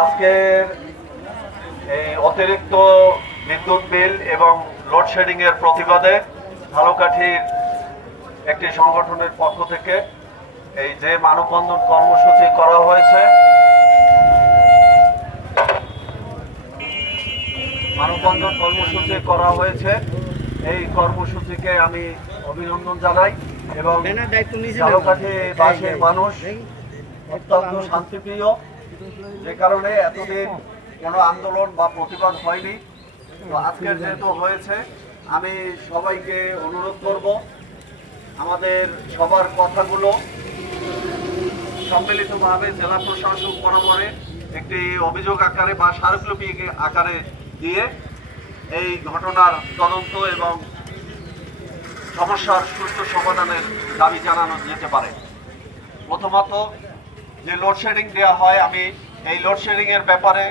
আজকের এই অতিরিক্ত বিদ্যুৎ বিল এবং লোডশেডিং এর প্রতিবাদে ঝালকাঠির একটি সংগঠনের পক্ষ থেকে এই যে মানববন্ধন কর্মসূচি করা হয়েছে, এই কর্মসূচিকে আমি অভিনন্দন জানাই এবং ঝালকাঠিবাসীর মানুষ অত্যন্ত শান্তিপ্রিয়, যে কারণে এতদিন কোনো আন্দোলন বা প্রতিবাদ হয়নি। তো আজকের যেহেতু হয়েছে, আমি সবাইকে অনুরোধ করব আমাদের সবার কথাগুলো সম্মিলিতভাবে জেলা প্রশাসক বরাবরে একটি অভিযোগ আকারে বা স্মারকলিপি আকারে দিয়ে এই ঘটনার তদন্ত এবং সমস্যার সুষ্ঠু সমাধানের দাবি জানানো যেতে পারে। প্রথমত, যে লোডশেডিং দেওয়া হয়, আমি এই লোডশেডিং এর ব্যাপারে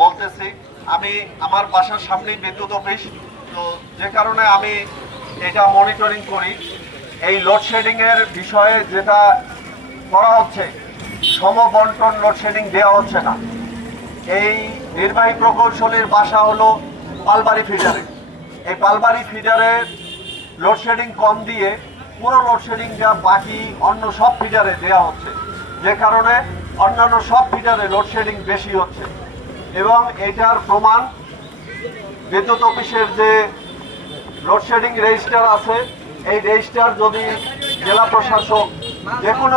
বলতেছি। আমি আমার বাসার সামনেই বিদ্যুৎ অফিস, তো যে কারণে আমি এটা মনিটরিং করি। এই লোডশেডিং এর বিষয়ে যেটা করা হচ্ছে, সমবন্টন লোডশেডিং দেওয়া হচ্ছে না। এই নির্বাহী প্রকৌশলীর বাসা হলো পালবাড়ি ফিডারে। এই পালবাড়ি ফিডারের লোডশেডিং কম দিয়ে পুরো লোডশেডিংটা বাকি অন্য সব ফিডারে দেওয়া হচ্ছে, যে কারণে অন্যান্য সব ফিডারে লোডশেডিং বেশি হচ্ছে। এবং এটার প্রমাণ বিদ্যুৎ অফিসের যে লোডশেডিং রেজিস্টার আছে, এই রেজিস্টার যদি জেলা প্রশাসক যে কোনো